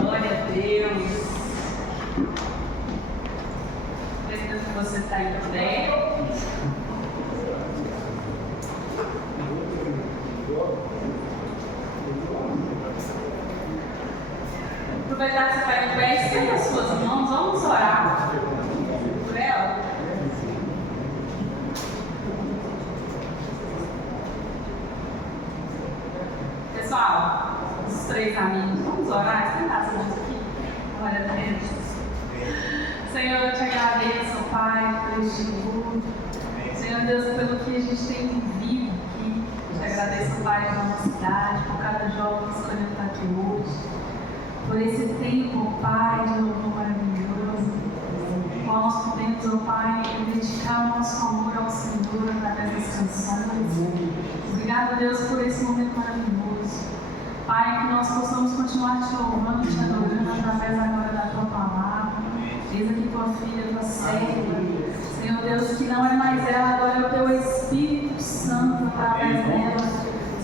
Glória a Deus. Preciso que você está em pé. Aproveitar que você está em pé, estenda as suas mãos, vamos orar por ela. Pessoal, os três amigos, vamos orar, estenda as mãos aqui. Glória a Deus. Senhor, eu te agradeço, Pai, por este culto. Senhor Deus, pelo que a gente tem vivido aqui. Te agradeço, Pai, pela nossa cidade, por cada jovem que escolheu estar aqui hoje. Por esse tempo, Pai, de louvor maravilhoso. Qual nós podemos, ó Pai, dedicar o nosso amor ao Senhor através das canções. Obrigado, Deus, por esse momento maravilhoso. Pai, que nós possamos continuar te louvando, te adorando através agora da tua palavra. Eis aqui tua filha, tua serva. Senhor Deus, que não é mais ela, agora é o teu Espírito Santo através dela.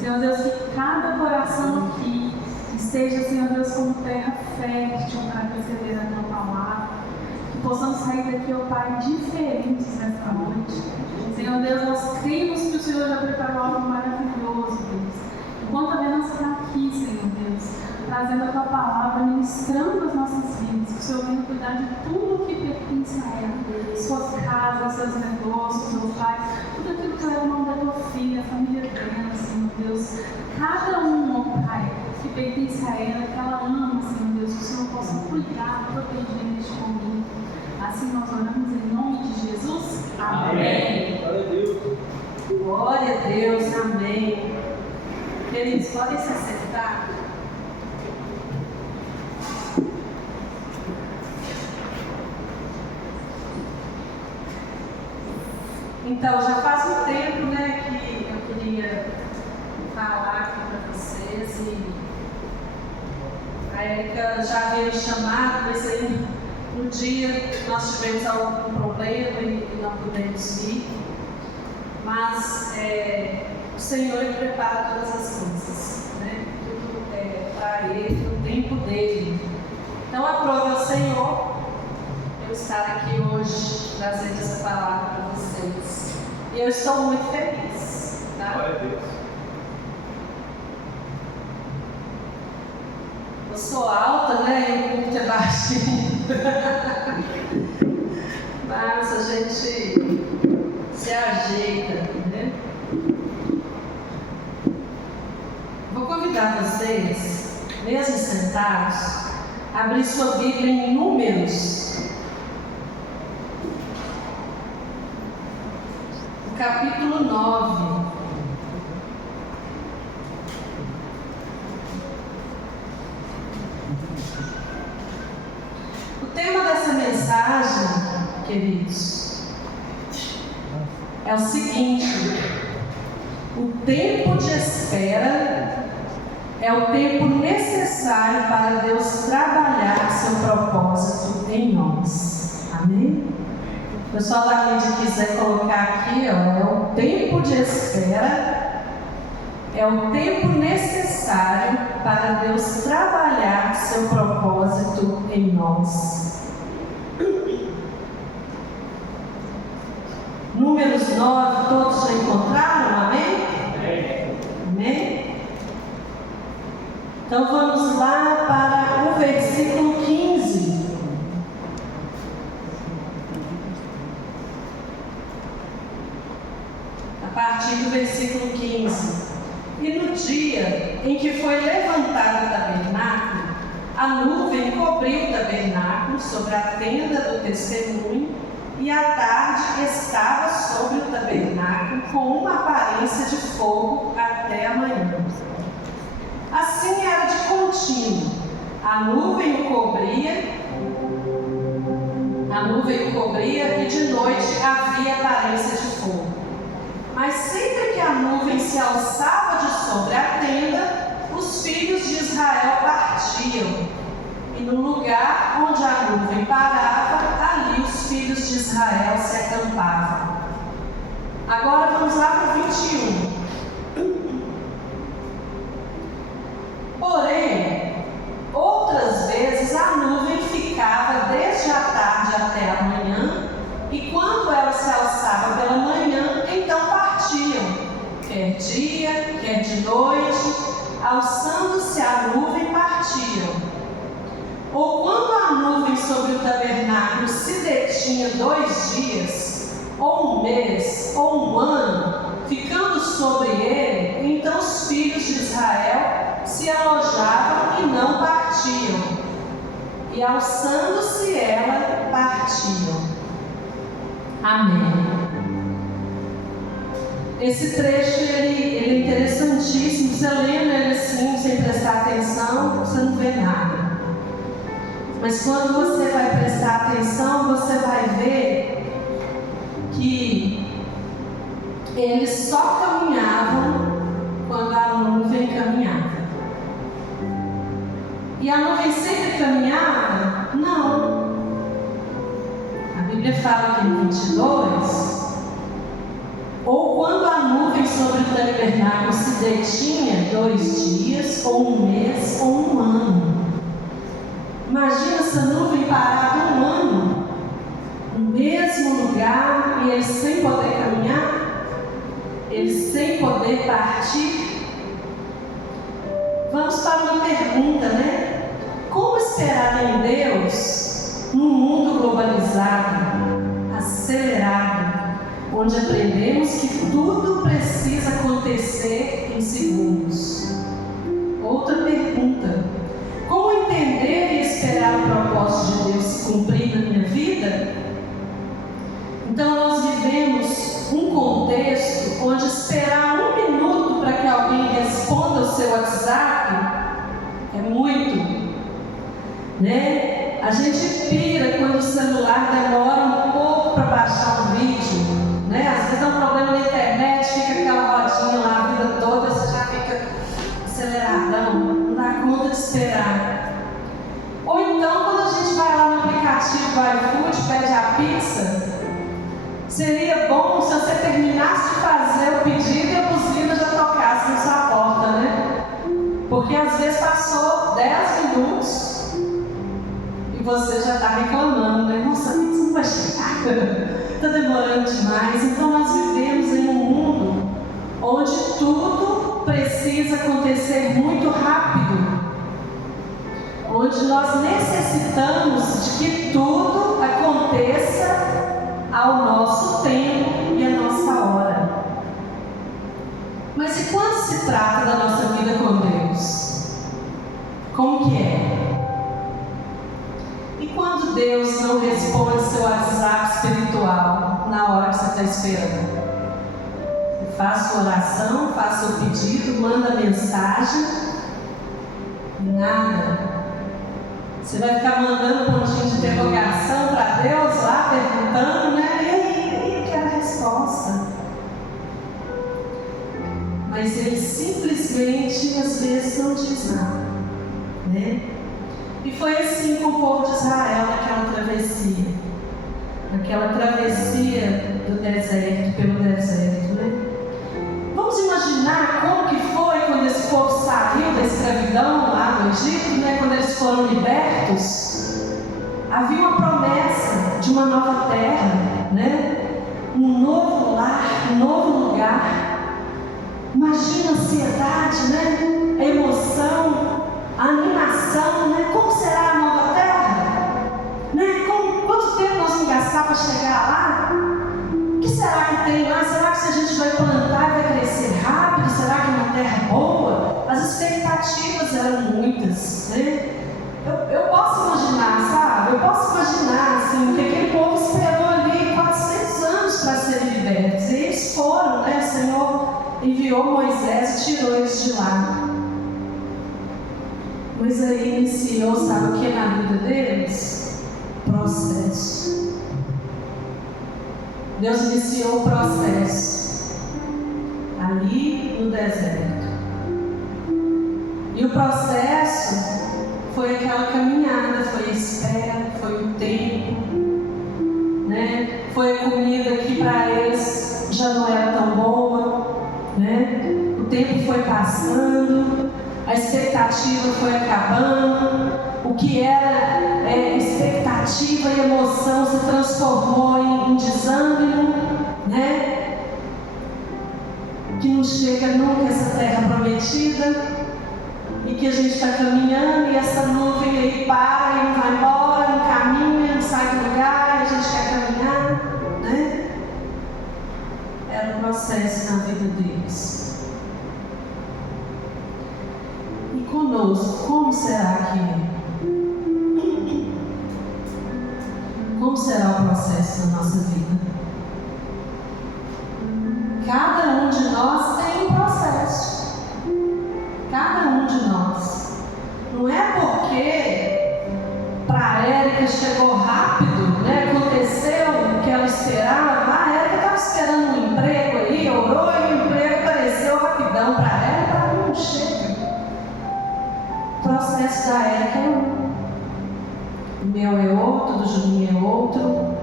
Senhor Deus, que cada coração aqui esteja, Senhor Deus, como terra fértil para receber a tua palavra. Que possamos sair daqui, ó Pai, diferentes nesta noite. Senhor Deus, nós cremos que o Senhor já preparou algo maravilhoso, Deus. Enquanto a Deus está aqui, Senhor Deus, trazendo a tua palavra, ministrando as nossas vidas, que o Senhor venha cuidar de tudo o que pertence a ela, sua casa, seus negócios, meu Pai, tudo aquilo que ela é o nome da tua filha, a família dela, Senhor Deus. Cada um, ó Pai, que pertence a ela, que ela ama, Senhor Deus, que o Senhor possa cuidar, proteger neste momento. Assim nós oramos em nome de Jesus. Amém. Glória a Deus. Glória a Deus. Amém. Queridos, podem se assentar. Então, já faz um tempo, né, que eu queria falar aqui para vocês e a Erika já havia me chamado, mas aí no dia nós tivemos algum problema e não pudemos vir, mas o Senhor Ele prepara todas as coisas, né? Tudo é para Ele, no tempo dele. Então aprove ao Senhor eu estar aqui hoje trazendo essa palavra para vocês. E eu estou muito feliz, tá? Glória a Deus. Eu sou alta, né? E o culto é baixinho. Mas a gente se ajeita, né? Vou convidar vocês, mesmo sentados, a abrir sua Bíblia em Números, no capítulo 9. O tema dessa mensagem, queridos, é o seguinte: o tempo de espera é o tempo necessário para Deus trabalhar seu propósito em nós. Amém? O pessoal da mídia quiser colocar aqui, ó, é o tempo de espera, é o tempo necessário para Deus trabalhar seu propósito em nós. Números 9, todos já encontraram? Amém? Amém? Então vamos lá para o versículo 15. A partir do versículo 15. E no dia em que foi levantado o tabernáculo, a nuvem cobriu o tabernáculo sobre a tenda do testemunho, e a tarde estava sobre o tabernáculo com uma aparência de fogo até a manhã. Assim era de contínuo, a nuvem o cobria e de noite havia aparência de fogo. Mas sempre que a nuvem se alçava de sobre a tenda, os filhos de Israel partiam. E no lugar onde a nuvem parava, ali os filhos de Israel se acampavam. Agora vamos lá para o 21. Porém, outras vezes noite, alçando-se a nuvem, partiam. Ou quando a nuvem sobre o tabernáculo se detinha 2 dias, ou 1 mês, ou 1 ano, ficando sobre ele, então os filhos de Israel se alojavam e não partiam. E alçando-se ela, partiam. Amém. Esse trecho ele é interessantíssimo. Você lendo ele assim, sem prestar atenção, você não vê nada. Mas quando você vai prestar atenção, você vai ver que eles só caminhavam quando a nuvem caminhava. E a nuvem sempre caminhava? Não. A Bíblia fala aqui em 22, ou quando a nuvem sobre o tabernáculo se detinha 2 dias, ou 1 mês, ou 1 ano. Imagina essa nuvem parada 1 ano, no mesmo lugar, e eles sem poder caminhar, eles sem poder partir. Vamos para uma pergunta, né? Como esperar em Deus num mundo globalizado, acelerado, onde aprendemos que tudo precisa acontecer em segundos? Outra pergunta: como entender e esperar o propósito de Deus se cumprir na minha vida? Então nós vivemos um contexto onde esperar 1 minuto para que alguém responda o seu WhatsApp é muito, né? A gente pira quando o celular demora um pouco para baixar um vídeo, né? Às vezes dá um problema na internet, fica aquela rodinha lá a vida toda, você já fica aceleradão, não dá conta de esperar. Ou então, quando a gente vai lá no aplicativo do iFood, pede a pizza, seria bom se você terminasse de fazer o pedido e a buzina já tocasse na sua porta, né? Porque às vezes passou 10 minutos e você já está reclamando, né? Nossa, a pizza não vai chegar, está demorando demais. Então nós vivemos em um mundo onde tudo precisa acontecer muito rápido, onde nós necessitamos de que tudo aconteça ao nosso tempo e à nossa hora. Mas e quando se trata da nossa vida com Deus? Como que é? E quando Deus não responde seu WhatsApp espiritual na hora que você está esperando? Faz sua oração, faz seu pedido, manda mensagem, nada. Você vai ficar mandando pontinho de interrogação para Deus lá, perguntando, né? E aí, eu quero a resposta. Mas Ele simplesmente, às vezes, não diz nada, né? E foi assim com o povo de Israel naquela travessia. Naquela travessia do deserto, pelo deserto, né? Vamos imaginar como que foi quando esse povo saiu da escravidão lá do Egito, né? Quando eles foram libertos. Havia uma promessa de uma nova terra, né? Um novo lar, um novo lugar. Imagina a ansiedade, né? A emoção, a animação, né? Como será a nova terra? Né? Quanto tempo nós vamos gastar para chegar lá? O que será que tem lá? Será que se a gente vai plantar vai crescer rápido? Será que é uma terra boa? As expectativas eram muitas, né? Eu posso imaginar, sabe? Eu posso imaginar, assim, que aquele povo esperou ali 400 anos para serem libertos. E eles foram, né? O Senhor enviou Moisés e tirou eles de lá. Mas aí iniciou, sabe o que na vida deles? Processo. Deus iniciou o processo ali no deserto. E o processo foi aquela caminhada, foi a espera, foi o tempo, né? Foi a comida que para eles já não era tão boa, né? O tempo foi passando, a expectativa foi acabando, o que era expectativa e emoção se transformou em desânimo, né? que não chega nunca essa terra prometida, e que a gente está caminhando e essa nuvem aí para e não vai embora, não caminha, não sai do lugar, e a gente quer caminhar, né? Era um processo na vida deles. E conosco, como será que é? Como será o processo na nossa vida? Cada um de nós tem um processo. Cada um de nós. Não é porque para a Érica chegou rápido, né? Aconteceu o que ela esperava. A Érica estava esperando um emprego aí, orou e o emprego apareceu rapidão para ela e para mim não chega. O processo da Érica é um. O meu é outro, do Juninho é outro.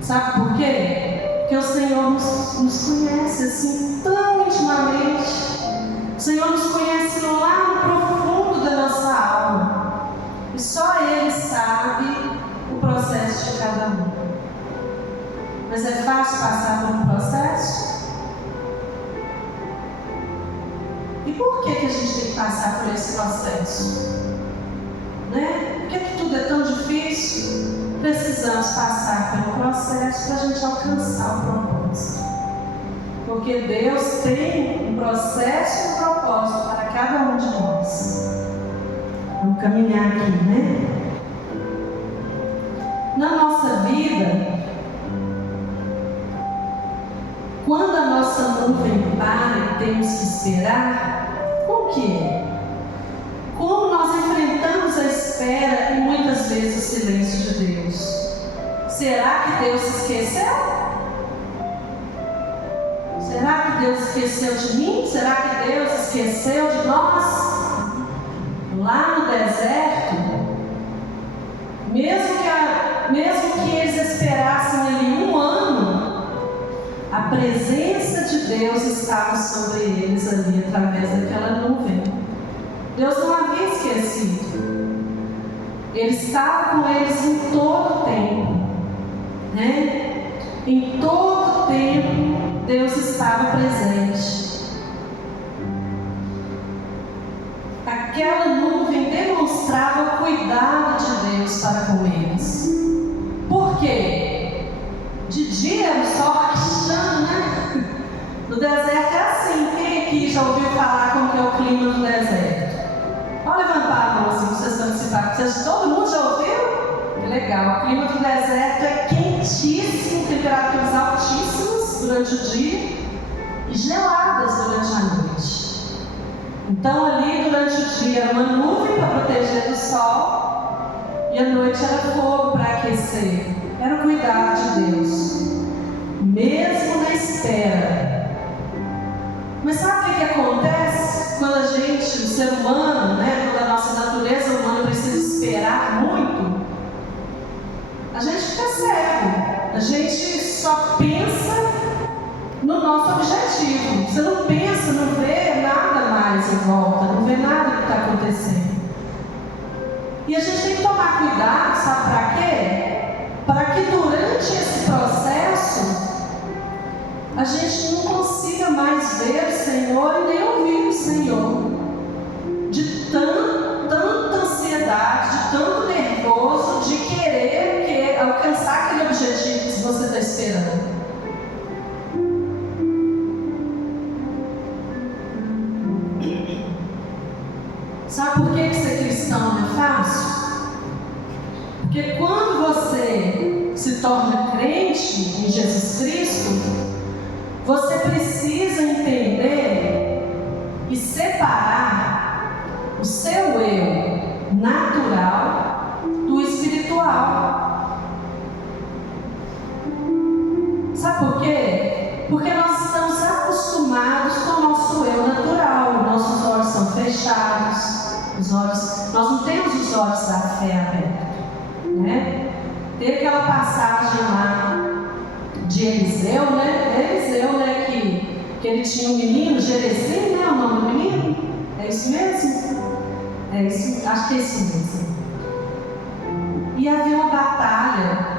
Sabe por quê? Porque o Senhor nos conhece assim tão intimamente. O Senhor nos conhece lá no profundo da nossa alma. E só Ele sabe o processo de cada um. Mas é fácil passar por um processo? E por que a gente tem que passar por esse processo? Né? Por que tudo é tão difícil? Precisamos passar pelo processo para a gente alcançar o propósito. Porque Deus tem um processo e um propósito para cada um de nós. Vamos caminhar aqui, né? Na nossa vida, quando a nossa nuvem para e temos que esperar, como que é? Como nós enfrentamos a espera e muitas vezes o silêncio de Deus? Será que Deus se esqueceu? Será que Deus esqueceu de mim? Será que Deus esqueceu de nós? Lá no deserto, mesmo que eles esperassem ali 1 ano, a presença de Deus estava sobre eles ali através daquela nuvem. Deus não havia esquecido. Ele estava com eles em todo o tempo, né? Em todo o tempo, Deus estava presente. Aquela nuvem demonstrava o cuidado de Deus para com eles. Por quê? De dia era o sol rachando, né? No deserto é assim. Quem aqui já ouviu falar como que é o clima do deserto? Pode levantar a mão assim, vocês participaram. Todo mundo já ouviu? Que legal. O clima do deserto é quentíssimo, temperaturas altíssimas durante o dia e geladas durante a noite. Então ali durante o dia era uma nuvem para proteger do sol e à noite era fogo para aquecer. Era o cuidado de Deus, mesmo na espera. Mas sabe o que acontece quando a gente, o ser humano, né, quando a nossa natureza humana precisa esperar muito? A gente fica cego, a gente só pensa no nosso objetivo. Você não pensa, não vê nada mais em volta, não vê nada que está acontecendo. E a gente tem que tomar cuidado, sabe para quê? Para que durante esse processo a gente não consiga mais ver o Senhor e nem ouvir o Senhor. De tanta ansiedade, de tanto nervoso, de querer alcançar aquele objetivo que você está esperando. Sabe por que ser cristão não é fácil? Porque quando você se torna crente em Jesus Cristo, você precisa entender e separar o seu eu natural do espiritual. Sabe por quê? Porque nós estamos acostumados com o nosso eu natural. Nossos olhos são fechados. Nós não temos os olhos da fé abertos, né? Tem aquela passagem lá de Eliseu, né? Que ele tinha um menino, Gerezim, né? O nome do menino? É isso mesmo? É isso, acho que é isso mesmo. E havia uma batalha.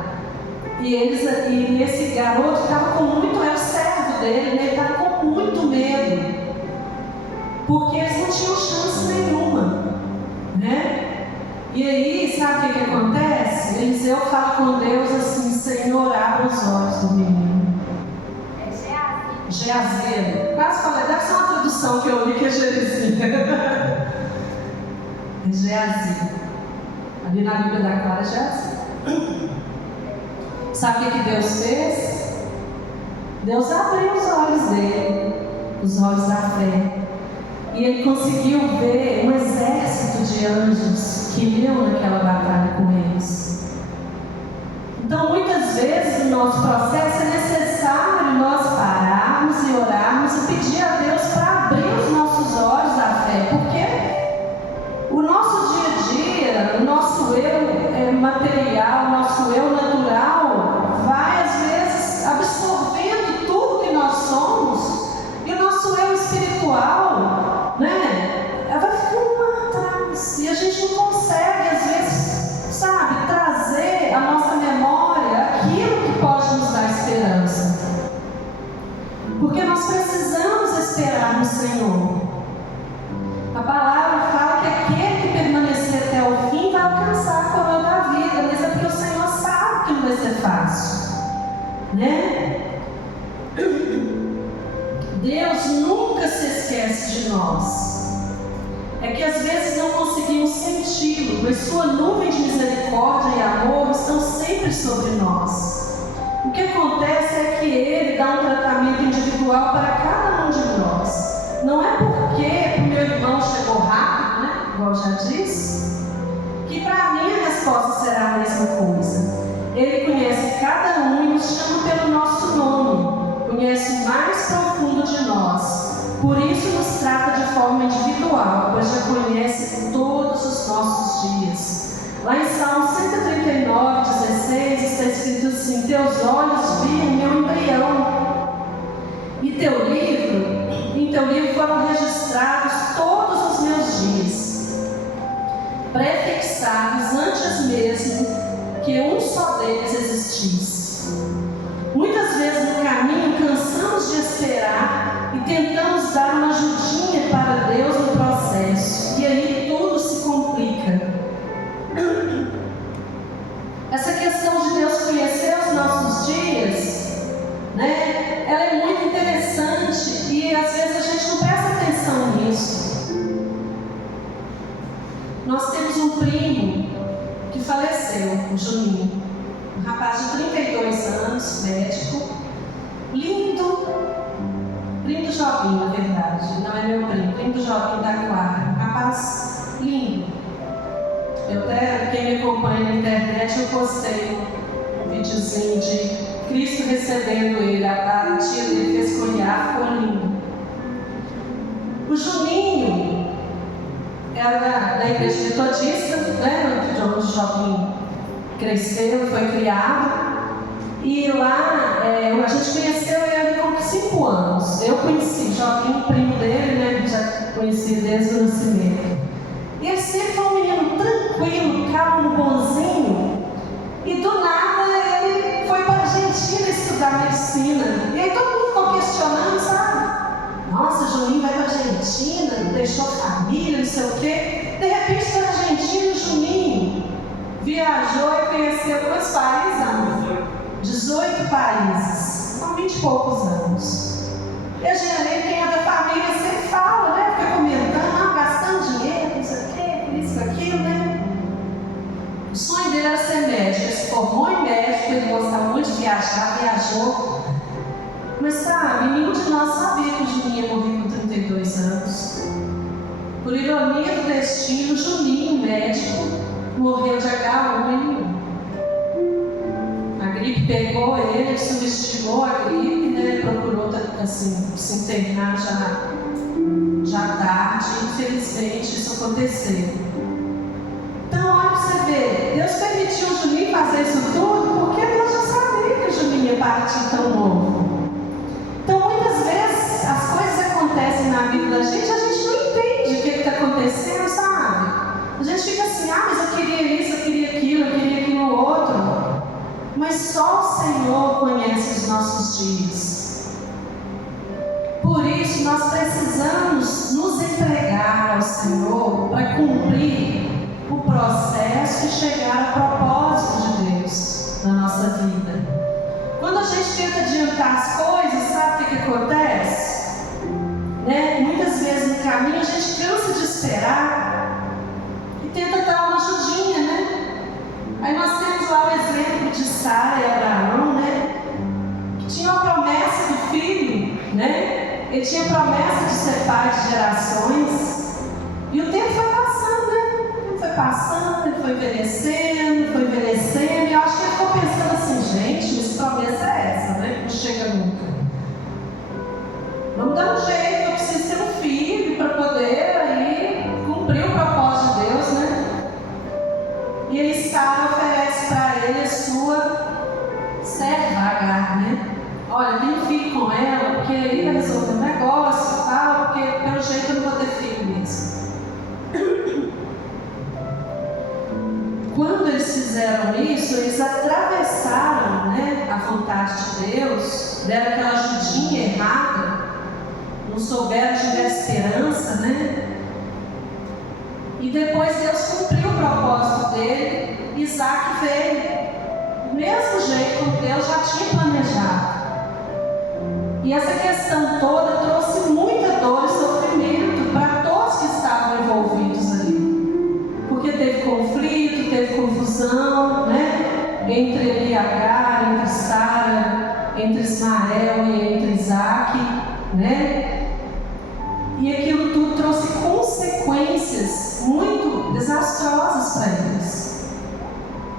E esse garoto estava com muito, era o servo dele, né? Ele estava com muito medo, porque eles não tinham chance nenhuma, né? E aí, sabe o que acontece? Eliseu fala com Deus assim: Senhor, abra os olhos do menino. Geazi. Quase falei, deve ser uma tradução que eu li que é Gerizim. É Geazi. Ali na Bíblia da Clara é Geazi. Sabe o que Deus fez? Deus abriu os olhos dele, os olhos da fé. E ele conseguiu ver um exército de anjos que iam naquela batalha com eles. Então, muitas vezes, no nosso processo, é necessário nós pararmos e orarmos e pedir a Deus para abrir os nossos olhos da fé, porque o nosso dia a dia, o nosso eu material, o nosso eu natural, vai às vezes absorvendo tudo que nós somos, e o nosso eu espiritual, né, vai ficando lá atrás, e a gente não consegue, às vezes, sabe, trazer à nossa memória aquilo que pode nos dar esperança. Porque nós precisamos esperar no Senhor. A palavra fala que aquele que permanecer até o fim vai alcançar a coroa da vida, mas é porque o Senhor sabe que não vai ser fácil, né? Deus nunca se esquece de nós. É que às vezes não conseguimos senti-lo, mas sua nuvem de misericórdia e amor estão sempre sobre nós. O que acontece é que Ele dá um tratamento individual para cada um de nós. Não é porque o meu irmão chegou rápido, né? Igual já disse, que para mim a resposta será a mesma coisa. Ele conhece cada um e nos chama pelo nosso nome, conhece o mais profundo de nós. Por isso nos trata de forma individual, pois já conhece todos os nossos dias. Lá em Salmo 139, 16, está escrito assim: Teus olhos viram meu embrião, e em teu livro foram registrados todos os meus dias, prefixados antes mesmo que um só deles existisse. Muitas vezes no caminho cansamos de esperar e tentamos dar uma ajudinha para Deus no processo, e aí tudo se complica. Essa questão de Deus conhecer os nossos dias, né, ela é muito interessante e às vezes a gente não presta atenção nisso. Nós temos um primo que faleceu, o Juninho, um rapaz de 32 anos, médico, lindo Jobim, na verdade, não é meu primo Jobim da Clara, um rapaz lindo. Eu até, quem me acompanha na internet, eu postei um videozinho de Cristo recebendo ele, a tia dele fez cunhar, ficou lindo. O Juninho era da igreja metodista, né, onde o Jobim cresceu, foi criado. E lá, a gente conheceu ele com 5 anos. Eu conheci Jobim, primo dele, né, já conheci desde o nascimento. E ele sempre foi um menino tranquilo, calmo, bonzinho. E do nada ele foi para a Argentina estudar medicina. E aí todo mundo ficou questionando, sabe? Nossa, Juninho vai para a Argentina, deixou família, não sei o quê. De repente, na Argentina, o Juninho viajou e conheceu quantos países, amor? 18 países. São 20 e poucos anos. E a gente, quem é da família, sempre fala, né? Fica comentando, gastando dinheiro, não sei o quê, isso, aquilo, né? O sonho dele era ser médico. Ele se formou em médico, ele gostava muito de viajar, viajou. Mas sabe, nenhum de nós sabia que o Juninho ia morrer com 32 anos. Por ironia do destino, o Juninho, médico, morreu de H1N1. A gripe pegou ele subestimou a gripe, né? Procurou assim, se internar já tarde. Infelizmente isso aconteceu. Então, olha para você ver, Deus permitiu o Juninho fazer isso tudo porque Deus já sabia que o Juninho ia partir tão novo. Então, muitas vezes as coisas acontecem na vida da gente, a gente não entende o que está acontecendo, sabe? A gente fica assim, mas eu queria isso, eu queria aquilo outro. Mas só o Senhor conhece os nossos dias. Por ao Senhor para cumprir o processo e chegar ao propósito de Deus na nossa vida. Quando a gente tenta adiantar as coisas, sabe o que acontece? Muitas vezes no caminho a gente cansa de esperar e tenta dar uma ajudinha, né? Aí nós temos lá o exemplo de Sara e Abraão, que tinha a promessa do filho, Ele tinha a promessa de ser pai de gerações. E o tempo foi passando, Ele foi passando, ele foi envelhecendo, e eu acho que ele ficou pensando assim, gente, mas que promessa é essa, Não chega nunca. Vamos dar um jeito, eu preciso ter um filho para poder aí cumprir o propósito de Deus, E aí Sara oferece para ele a sua serva Agar, Olha, tem um filho com ela, porque ele vai resolver um negócio, porque pelo jeito eu não vou ter filho mesmo. Quando eles fizeram isso, eles atravessaram a vontade de Deus, deram aquela ajudinha errada, não souberam tiver esperança, E depois Deus cumpriu o propósito dele, Isaac veio. Do mesmo jeito que Deus já tinha planejado. E essa questão toda trouxe muita dor e sofrimento para todos que estavam envolvidos ali. Porque teve conflito, teve confusão, entre ele e Agar, entre Sara, entre Ismael e entre Isaac, E aquilo tudo trouxe consequências muito desastrosas para eles.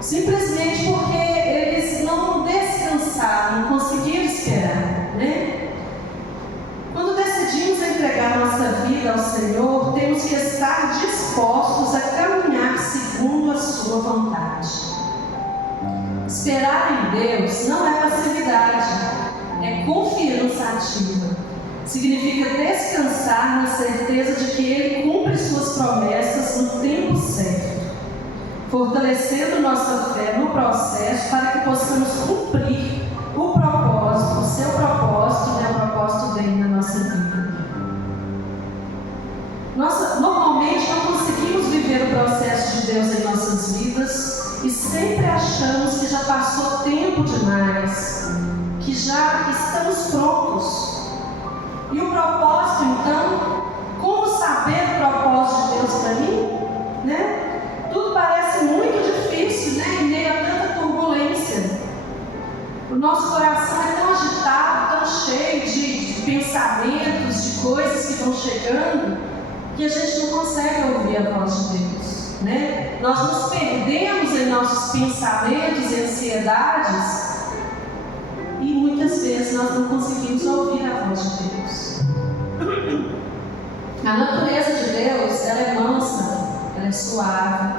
Simplesmente porque eles não descansaram, não conseguiram esperar, Quando decidimos entregar nossa vida ao Senhor, temos que estar dispostos a caminhar segundo a sua vontade. Esperar em Deus não é passividade, é confiança ativa. Significa descansar na certeza de que Ele cumpre suas promessas no tempo certo, fortalecendo nossa fé no processo para que possamos cumprir o propósito, o seu propósito, o propósito dele na nossa vida. Normalmente não conseguimos viver o processo de Deus em nossas vidas e sempre achamos que já passou tempo demais, que já estamos prontos. E o propósito, então, como saber o propósito de Deus para mim? Tudo parece muito difícil, em meio a tanta turbulência. O nosso coração é tão agitado, tão cheio de pensamentos, de coisas que vão chegando, que a gente não consegue ouvir a voz de Deus, Nós nos perdemos em nossos pensamentos e ansiedades e muitas vezes nós não conseguimos ouvir a voz de Deus. A natureza de Deus, ela é mansa, ela é suave,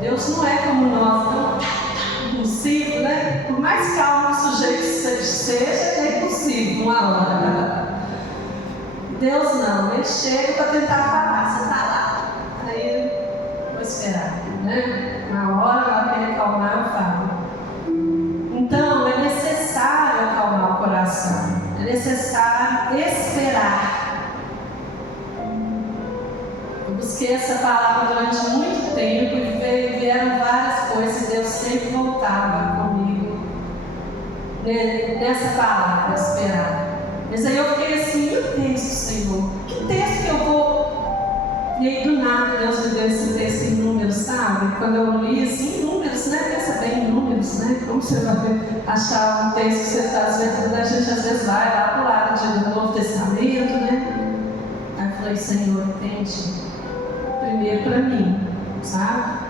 Deus não é como nós, tão impulsivo, Por mais calmo que o sujeito seja, é impossível, uma hora. Deus não, Ele chega para tentar falar, você está lá, aí vou esperar, Na hora que Ele acalmar, eu falo. Então, é necessário acalmar o coração, é necessário esperar. Eu busquei essa palavra durante muito tempo e vieram várias coisas, Deus sempre voltava comigo nessa palavra, esperar. Mas aí eu fiquei assim, e o texto, Senhor? Que texto que eu vou... E aí do nada Deus me deu esse texto em Números, sabe? Quando eu li assim, em Números, pensa bem em Números, Como você vai achar um texto que você está, às vezes, a gente às vezes vai lá para o lado do Novo Testamento, Aí eu falei, Senhor, entende? Primeiro para mim, sabe?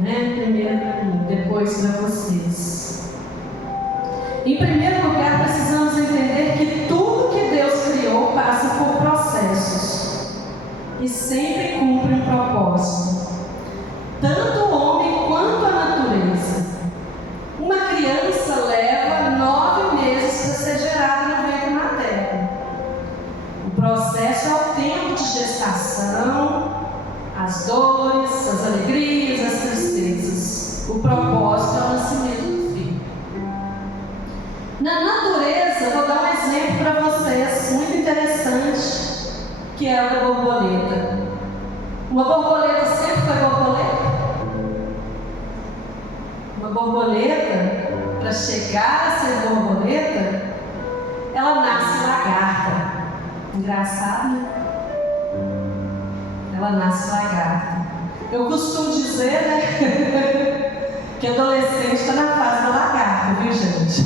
Primeiro para mim, depois para vocês. Em primeiro lugar, precisamos entender que tudo que Deus criou passa por processos e sempre cumpre um propósito. Tanto o homem quanto a natureza. Uma criança leva 9 meses para ser gerada no ventre materno. O processo é o tempo de gestação, as dores, as alegrias, as tristezas. O propósito é o nascimento do filho. Na natureza, vou dar um exemplo para vocês muito interessante, que é o da borboleta. Uma borboleta sempre foi borboleta? Uma borboleta, para chegar a ser borboleta, ela nasce lagarta. Engraçado, né? Ela nasce lagarta. Eu costumo dizer, né, que adolescente está na fase da lagarta, viu, gente?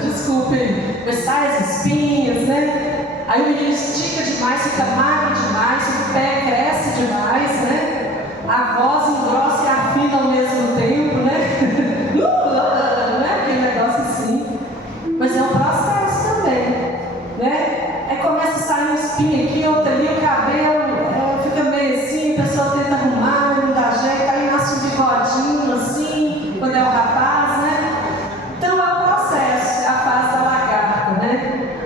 Desculpe, mas sai as espinhas, né? Aí o menino estica demais, fica magro demais, o pé cresce demais, né? A voz engrossa e afina ao mesmo tempo, né? Não é aquele negócio assim. Mas é um processo também, né? Aí começa a sair uma espinha aqui, outra ali, o cabelo fica meio assim, a pessoa tenta arrumar, não dá jeito, aí nasce um bigodinho assim, quando é o rapaz, né? Então é o processo, é a fase da lagarta, né?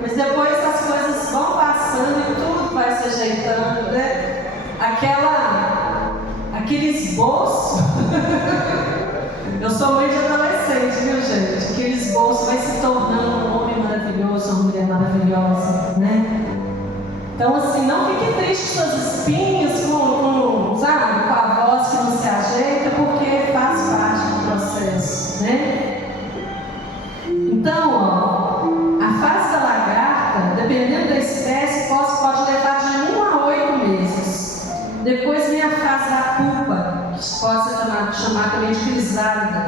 Mas depois as coisas vão passando e tudo vai se ajeitando, né? Aquele esboço. Eu sou mãe de adolescente, viu, gente? Aquele esboço vai se tornando um homem maravilhoso, uma mulher maravilhosa, né? Então, assim, não fique triste com as espinhas, com a voz que não se ajeita, porque faz parte do processo, né? Então, ó, a fase da lagarta, dependendo da espécie, pode levar de 1 a 8 meses. Depois vem a fase da pupa, que pode ser chamada também de crisálida,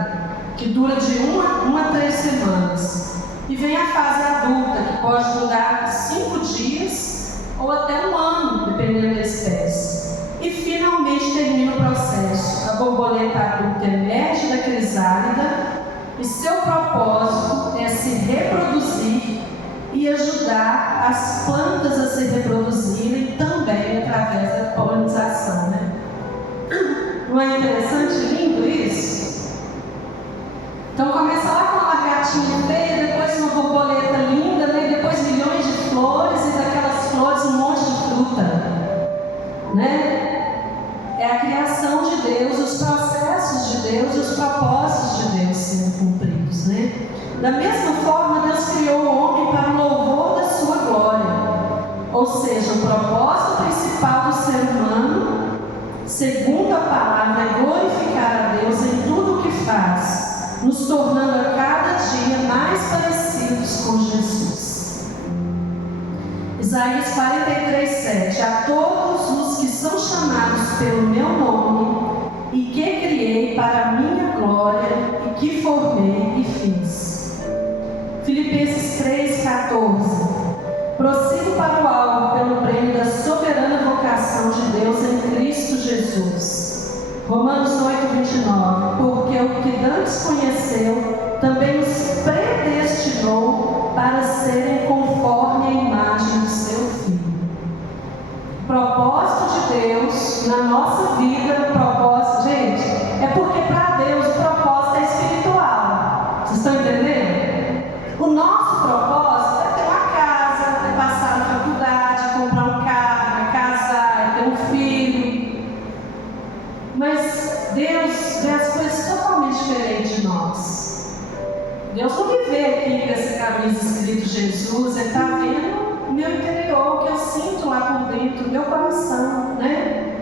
que dura de 1 a 3 semanas. E vem a fase adulta, que pode durar 5 dias ou até 1 ano, dependendo da espécie. E finalmente termina o processo. A borboleta adulta emerge da crisálida e seu propósito é se reproduzir e ajudar as plantas a se reproduzirem também através da polinização, né? Não é interessante e lindo isso? Então começa lá com uma lagartinha feia, depois uma borboleta linda, né? Depois milhões de flores e daquelas flores um monte de fruta, né? É a criação de Deus, os processos de Deus e os propósitos de Deus sendo cumpridos, né? Da mesma forma, Deus criou o homem para o louvor da sua glória, ou seja, o propósito principal do ser humano, segundo a palavra, é glorificar a Deus em tudo o que faz, nos tornando a cada dia mais parecidos com Jesus. Isaías 43:7. A todos os que são chamados pelo meu nome e que criei para a minha glória e que formei e fiz. Filipenses 3:14. Prossigo para o alvo pelo prêmio da soberana vocação de Deus em Cristo Jesus. Romanos 8:29. Porque o que antes conheceu também os predestinou para serem conforme a imagem do seu Filho. O propósito de Deus na nossa vida, gente, é porque para Deus o propósito é espiritual. Vocês estão entendendo? O nosso propósito é ter uma casa, é passar na faculdade, comprar um carro, é casar, é ter um filho. Mas Deus vê as coisas totalmente diferentes de nós. Deus não me vê aqui com essa camisa escrito Jesus, Ele está vendo o meu interior, o que eu sinto lá por dentro, o meu coração, né?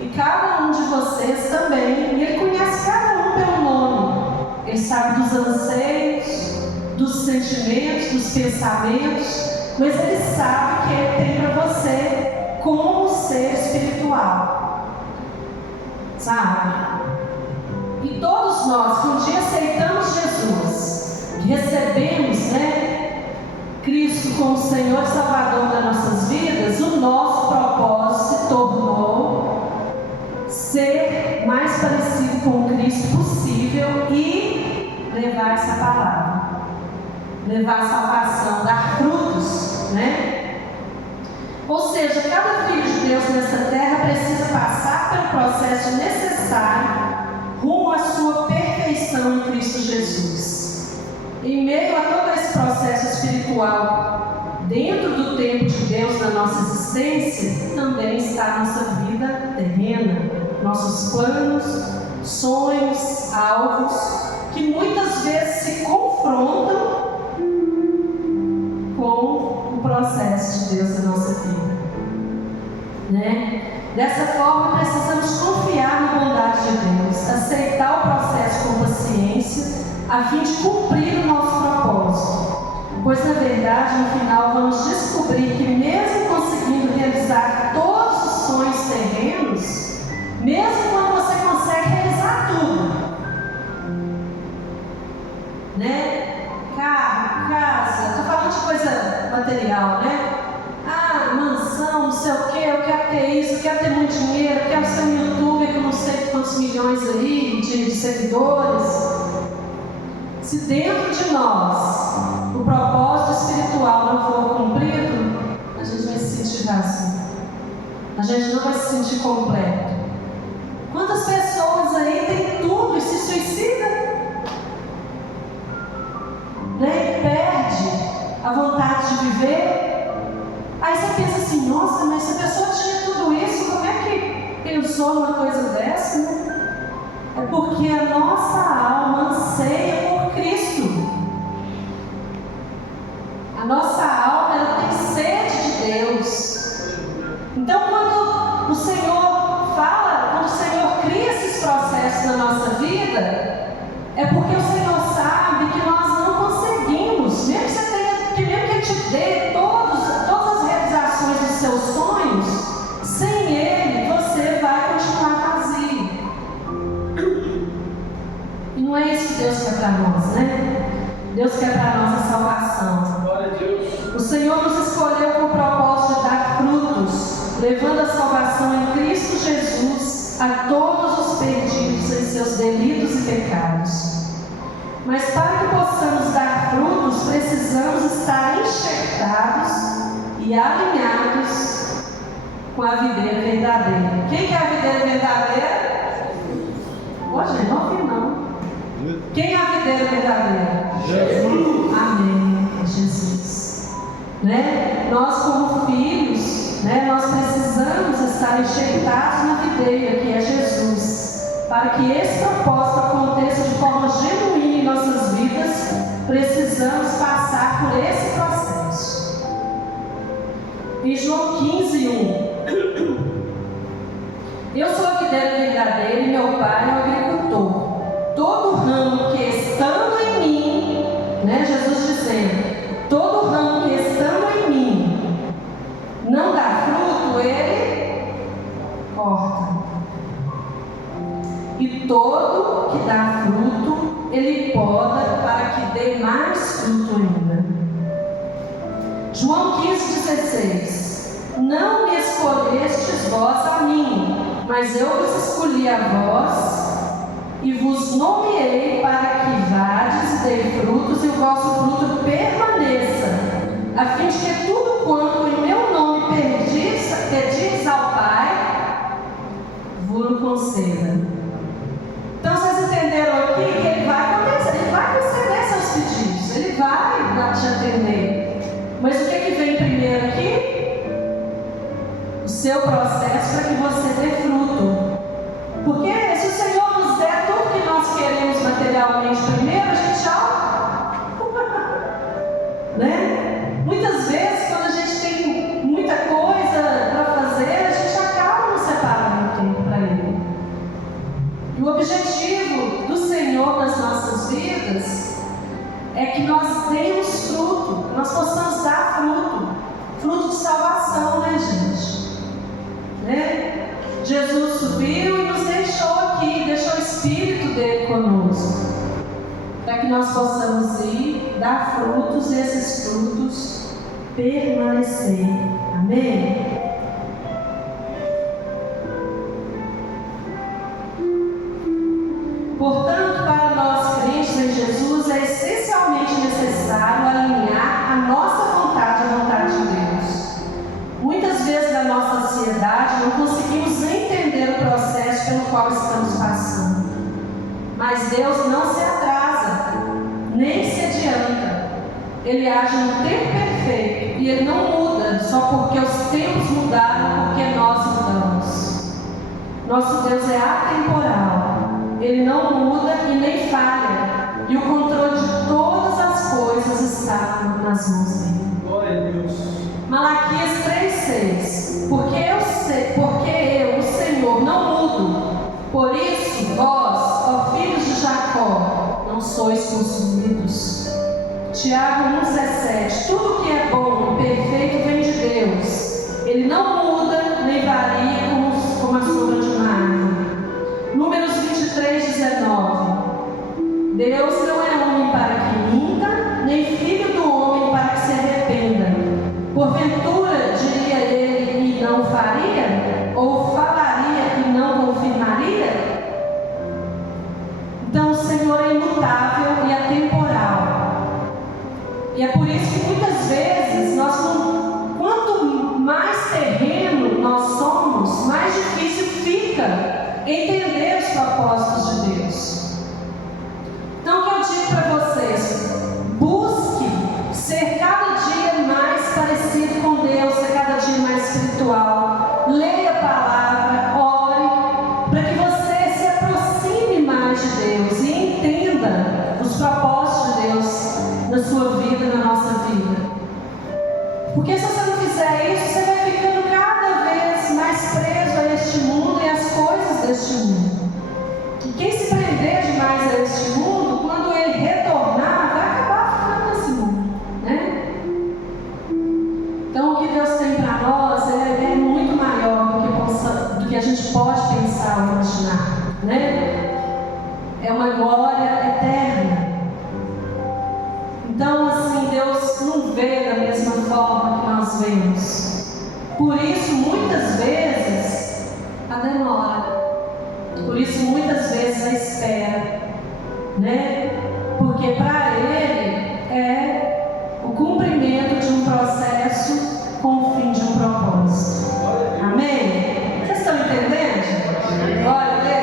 E cada um de vocês também, e Ele conhece cada um pelo nome. Ele sabe dos anseios, dos sentimentos, dos pensamentos, mas Ele sabe que Ele tem para você como ser espiritual, sabe? E todos nós que um dia aceitamos Jesus, recebemos, né, Cristo como Senhor e Salvador das nossas vidas, o nosso propósito se tornou ser mais parecido com o Cristo possível e levar essa palavra, levar a salvação, dar frutos, né? Ou seja, cada filho de Deus nessa terra precisa passar pelo processo necessário rumo à sua perfeição em Cristo Jesus. Em meio a todo esse processo espiritual, dentro do tempo de Deus na nossa existência, também está a nossa vida terrena, nossos planos, sonhos, alvos, que muitas vezes se confrontam com o processo de Deus na nossa vida. né? Dessa forma, precisamos confiar na bondade de Deus, aceitar o processo com paciência, a fim de cumprir o nosso propósito. Pois, na verdade, no final, vamos descobrir que, mesmo conseguindo realizar todos os sonhos terrenos, mesmo quando você consegue realizar tudo, né? Carro, casa, estou falando de coisa material, né? Ah, mansão, não sei o que, eu quero ter isso, eu quero ter muito dinheiro, eu quero ser um youtuber com não sei quantos milhões aí de seguidores. Se dentro de nós o propósito espiritual não for cumprido, a gente vai se sentir vazio. A gente não vai se sentir completo. Quantas pessoas aí têm tudo e se suicidam? Né? E perde a vontade de viver. Aí você pensa assim, nossa, mas se a pessoa tinha tudo isso, como é que pensou numa coisa dessa, né? É porque a nossa alma anseia por Cristo. A nossa alma, ela tem sede de Deus. Então, quando o Senhor fala, quando o Senhor cria esses processos na nossa vida, é porque o Senhor sabe que nós não conseguimos, mesmo que você tenha, que mesmo que Ele te dê todas as realizações dos seus sonhos, sem Ele você vai continuar vazio. E não é isso que Deus quer para nós, né? Deus quer para nós a salvação. O Senhor nos escolheu com o propósito de dar frutos, levando a salvação em Cristo Jesus a todos os perdidos em seus delitos e pecados. Mas para que possamos dar frutos, precisamos estar enxertados e alinhados com a videira verdadeira. Quem que é a videira verdadeira? Hoje não ouvi não. Quem é a videira verdadeira? Jesus. Amém, Jesus. Né? Nós como filhos, né, nós precisamos estar enxertados na videira que é Jesus. Para que esse propósito aconteça de forma genuína em nossas vidas, precisamos passar por esse processo. Em João 15:1, eu sou a videira verdadeira e meu pai é o agricultor. Todo ramo que estando em mim, né, Jesus dizendo, todo ramo que estando em mim não dá fruto, ele corta. E todo que dá fruto, ele poda para que dê mais fruto ainda. João 15:16. Não me escolhestes vós a mim, mas eu vos escolhi a vós e vos nomeei para que vades e dei frutos e o vosso fruto permaneça, a fim de que tudo quanto em meu nome pedis ao Pai, vos conceda. Então vocês entenderam aqui que Ele vai acontecer, Ele vai conceder seus pedidos, Ele vai te atender. Mas o que vem primeiro aqui? O seu processo para que você dê fruto. Porque se o Senhor nos der tudo que nós queremos materialmente primeiro, a gente já... né? Muitas vezes, quando a gente tem muita coisa para fazer, a gente acaba não separando tempo para Ele. E o objetivo do Senhor nas nossas vidas é que nós demos fruto, que nós possamos dar fruto, fruto de salvação, né, gente? Né? Jesus subiu e nos deixou aqui, deixou o Espírito dele conosco, para que nós possamos ir, dar frutos e esses frutos permanecer. Amém? Portanto, para nós crentes em Jesus, é essencialmente necessário alinhar a nossa vontade à vontade de Deus. Muitas vezes, na nossa ansiedade, não conseguimos entender o processo pelo qual estamos passando. Mas Deus não se atrasa, nem se adianta. Ele age no tempo perfeito e Ele não muda só porque os tempos mudaram, porque nós mudamos. Nosso Deus é atemporal. Ele não muda e nem falha. E o controle de todas as coisas está nas mãos dele. Glória a Deus. Malaquias 3:6. Porque eu sei Tiago 1,17. Tudo que é bom e perfeito vem de Deus. Ele não muda nem varia como a sombra de uma árvore. Números 23:19. Deus não é homem para que minta, nem filho do homem para que se arrependa. Porventura, diria ele e não faria? Ou falaria e não confirmaria? Então o Senhor é imutável e atemporal. E é por isso que muitas vezes quanto mais terreno nós somos, mais difícil fica entender os propósitos de Deus. Então o que eu digo para vocês? Busque ser cada dia mais parecido com Deus, ser cada dia mais espiritual. Leia a palavra, ore, para que você se aproxime mais de Deus e entenda os propósitos de Deus na sua vida, na nossa vida. Porque se você não fizer isso, você vai ficando cada vez mais preso a este mundo e às coisas deste mundo. E quem se prender demais a este mundo, quando ele retornar, vai acabar ficando nesse mundo, né? Então o que Deus tem para nós é muito maior do que a gente pode pensar ou imaginar, né? É uma glória eterna. Então, assim, Deus não vê da mesma forma que nós vemos. Por isso, muitas vezes, a demora. Por isso, muitas vezes, a espera, né? Porque para Ele é o cumprimento de um processo com o fim de um propósito. Amém? Vocês estão entendendo? Glória a Deus.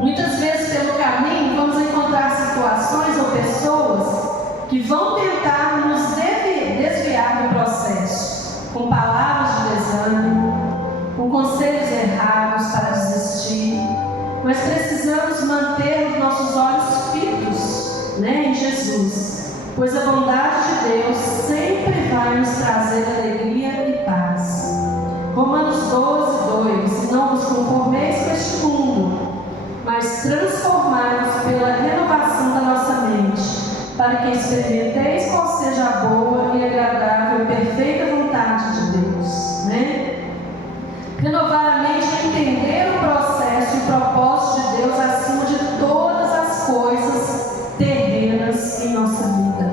Muitas vezes, pelo caminho, vamos encontrar situações ou pessoas que vão tentar nos desviar do processo, com palavras de desânimo, com conselhos errados para desistir. Mas precisamos manter os nossos olhos fitos, né, em Jesus, pois a bondade de Deus sempre vai nos trazer alegria e paz. Romanos 12:2. Não vos conformeis com este mundo, mas transformai-vos pela renovação da nossa mente, para que experimenteis qual seja a boa e agradável e perfeita vontade de Deus, né? Renovar a mente é entender o processo e o propósito de Deus acima de todas as coisas terrenas em nossa vida.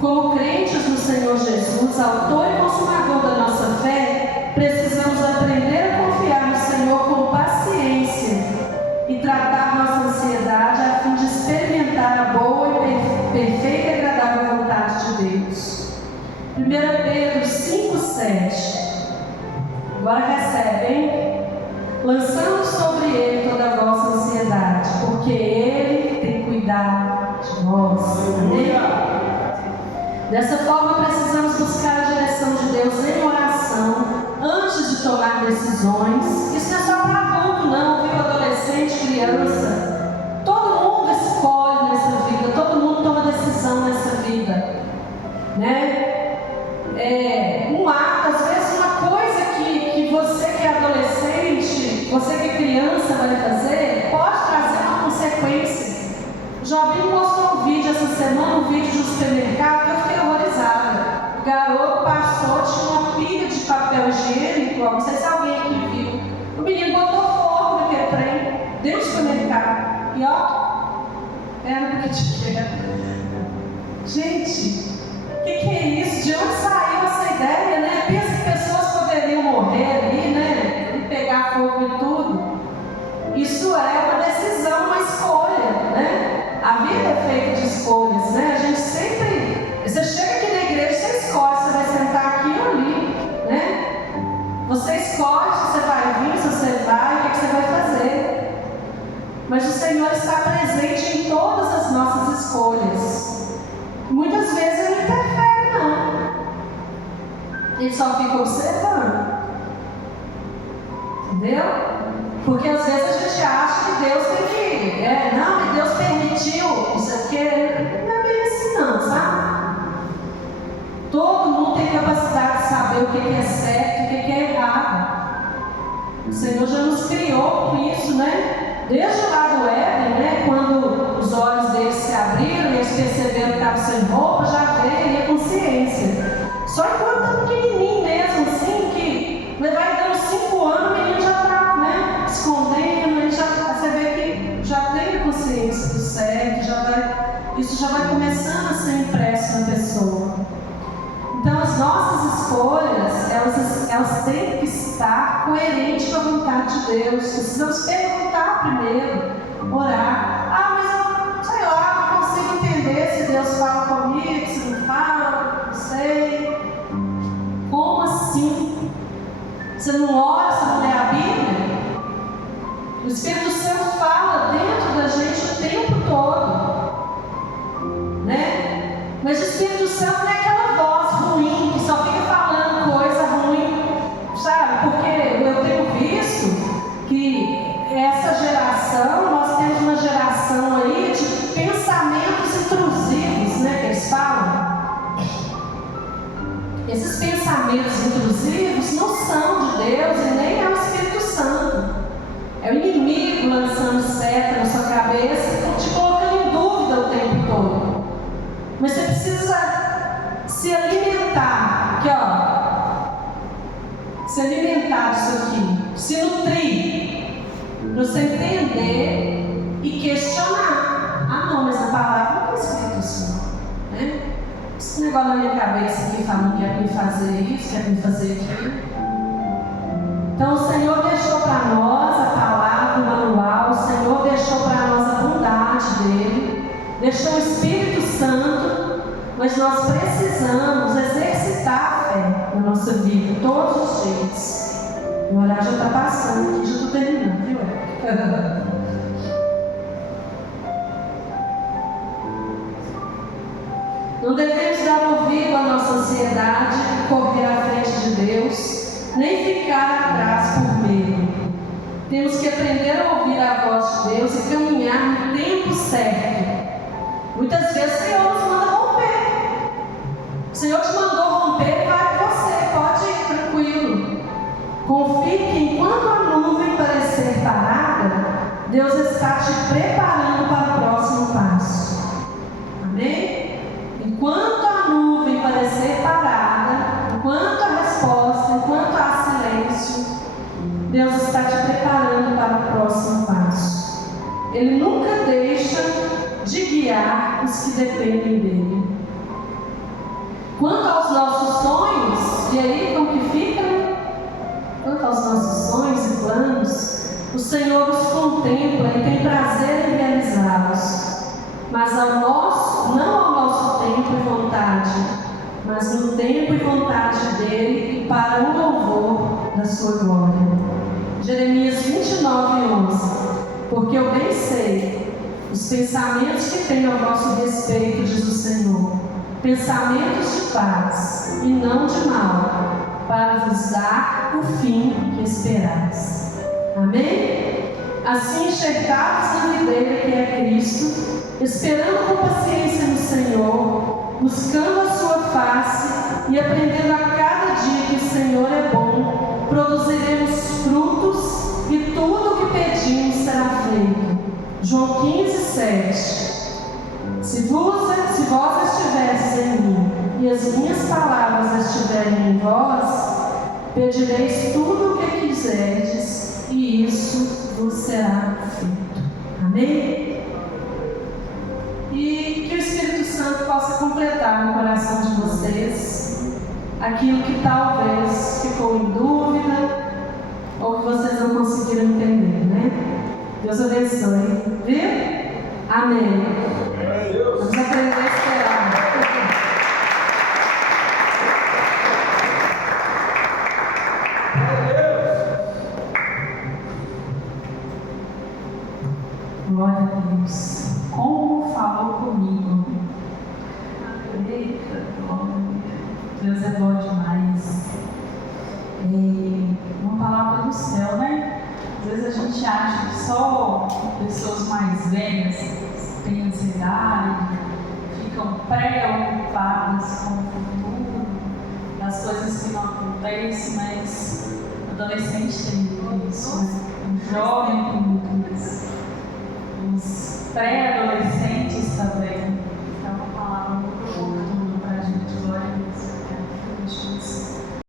Como crentes no Senhor Jesus, autor e consumador da nossa fé, precisamos aprender a confiar no Senhor com paciência e tratar nossa ansiedade a fim de experimentar a boa e perfeita e agradável vontade de Deus. 1 Pedro 5:7. Agora recebem, lançando sobre Ele toda a vossa ansiedade, porque Ele tem cuidado de nós. Amém? Dessa forma, precisamos buscar a direção de Deus em oração, antes de tomar decisões. Isso não é só para adulto, não, viu? Adolescente, criança. Todo mundo escolhe nessa vida, todo mundo toma decisão nessa vida, né? Um ato, às vezes uma coisa que você que é adolescente, você que é criança vai fazer, pode trazer uma consequência. O Jobim postou um vídeo essa semana, um vídeo de um supermercado, que eu fiquei horrorizada. O garoto passou, tinha uma pilha de papel higiênico, não sei se alguém aqui viu. O menino botou fogo naquele trem, dentro do supermercado. E ó, era porque tinha. Gente, o que é isso? De onde saiu essa ideia, né? Pensa que pessoas poderiam morrer ali, né? E pegar fogo e tudo. Isso é uma decisão, uma escolha, né? A vida é feita de escolhas, né? A gente sempre... Você chega aqui na igreja, você escolhe se você vai sentar aqui ou ali, né? Você escolhe se você vai vir, se você vai, o que você vai fazer. Mas o Senhor está presente em todas as nossas escolhas. Muitas vezes Ele não interfere, não. Ele só fica observando. Entendeu? Porque às vezes a gente acha que Deus tem que... não, Deus permitiu isso aqui. Não é bem assim não, sabe? Todo mundo tem capacidade de saber o que é certo e o que é errado. O Senhor já nos criou com isso, né? Desde lá do Éden, né, quando os olhos deles se abriram e eles perceberam que estavam sem roupa, já veio a consciência. Só que quando está pequenininho mesmo, assim, que vai dando 5 anos, o menino já está, né, escondendo, ele já, você vê que já tem a consciência do sexo, isso já vai começando a ser impresso na pessoa. Então as nossas escolhas, elas têm que estar coerentes com a vontade de Deus. Precisamos perguntar primeiro, orar. Mas eu, sei lá, não consigo entender se Deus fala comigo, se não fala, não sei. Como assim? Você não ora, você não lê a Bíblia? O Espírito Santo fala dentro da gente o tempo todo, né? Mas o Espírito Santo não é aquela voz ruim que só fica falando coisa ruim, sabe? Porque eu tenho visto que essa geração, nós temos uma geração aí de pensamentos intrusivos, né? Que eles falam. Esses pensamentos intrusivos não são de Deus e nem é o Espírito Santo. É o inimigo lançando seta na sua cabeça, te colocando em dúvida o tempo todo. Mas você precisa se alimentar, aqui ó, se alimentar disso aqui, se nutrir, para você entender e questionar. Não, mas a palavra não é Espírito Santo, né? Esse negócio na minha cabeça aqui falando que quer me fazer isso, quer me fazer aquilo. Então o Senhor deixou para nós a palavra, o manual, o Senhor deixou para nós a bondade dele, deixou o Espírito Santo, mas nós precisamos exercitar a fé na nossa vida todos os dias. O horário já está passando aqui, já estou terminando, viu? Não devemos dar ouvido à nossa ansiedade e correr à frente de Deus, nem ficar atrás por medo. Temos que aprender a ouvir a voz de Deus e caminhar no tempo certo. Muitas vezes o Senhor nos manda romper. O Senhor te mandou romper, vai você, pode ir tranquilo. Confie que enquanto a nuvem parecer parada, Deus está te preparando para o próximo passo. Amém? Enquanto a nuvem parecer parada, enquanto a resposta, enquanto há silêncio, Deus está te preparando para o próximo passo. Ele nunca deixa de guiar os que dependem dele. Quanto aos nossos sonhos, e aí como que fica? Quanto aos nossos sonhos e planos, o Senhor os contempla e tem prazer em realizá-los. Mas não ao nosso tempo e vontade, mas no tempo e vontade dele e para o louvor da sua glória. Jeremias 29:11. Porque eu bem sei os pensamentos que tenho ao vosso respeito, diz o Senhor, pensamentos de paz e não de mal, para vos dar o fim que esperais. Amém? Assim enxertados na videira que é Cristo, esperando com paciência no Senhor, buscando a sua face e aprendendo a cada dia que o Senhor é bom, produziremos frutos e tudo o que pedimos será feito. João 15:7. Se vós estiverdes em mim e as minhas palavras estiverem em vós, pedireis tudo o que quiserdes e isso vos será feito. Amém? E que o Espírito Santo possa completar no coração de vocês aquilo que talvez ficou em dúvida ou que vocês não conseguiram entender, né? Deus abençoe, viu? Amém. Vamos aprender a esperar. Glória a Deus. Como falou comigo. Eita, glória. Deus é bom demais. Uma palavra do céu, né? Às vezes a gente acha que só pessoas mais velhas têm ansiedade, ficam preocupadas com o futuro, das coisas que não acontecem, mas o adolescente tem muito isso, né? O jovem tem muito isso. pré-adolescente,